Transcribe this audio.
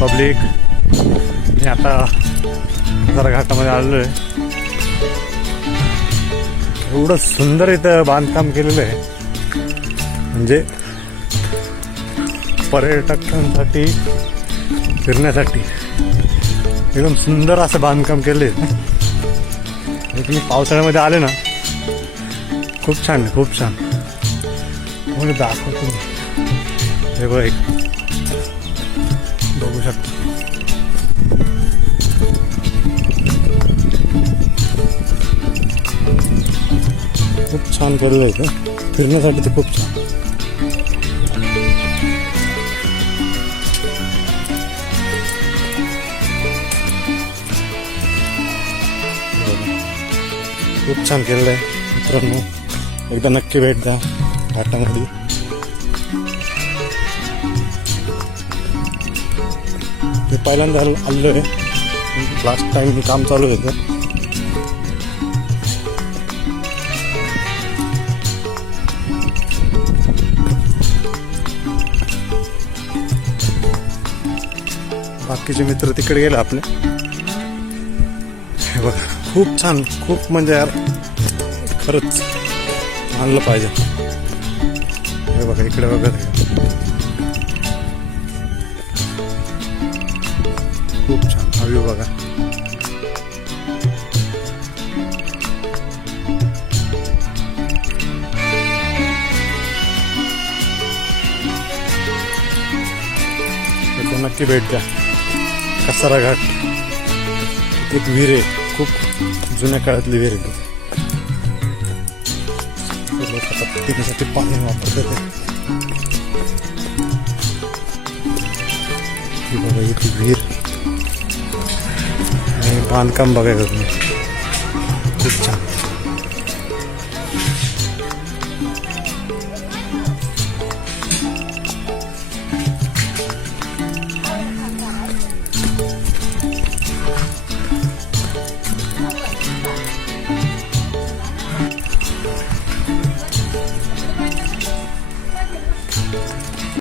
Public. मी आता जरा घाटामध्ये आलेलो आहे. एवढं सुंदर इथं बांधकाम केलेलं आहे, म्हणजे पर्यटकांसाठी फिरण्यासाठी एकदम सुंदर असं बांधकाम केले. तुम्ही पावसाळ्यामध्ये आले ना, खूप छान आहे, खूप छान. म्हणून दाखवतो मी. हे बघ, एक बघू शकता. खूप छान केलेलं आहे इथं फिरण्यासाठी, ते खूप छान. खूप छान केलेलं आहे मित्रांनो. एकदा नक्की भेट द्या घाटामध्ये. मी पहिल्यांदा आलेलो आहे, लास्ट टाइम मी काम चालू होतं. बाकीचे मित्र तिकडे गेले आपले. हे बघा, खूप छान, खूप म्हणजे यार खरंच आणलं पाहिजे. हे बघा इकडे बघा, खूप छान हा व्ह्यू बघा. नक्की भेट द्या. कसारा घाट, एक विहीर आहे, खूप जुन्या काळातली विहीर आहे. लोक आता पिण्यासाठी पाणी वापरतात. ही बघा इथे विहीर आणि बांधकाम बघायचं तुम्ही, खूप छान.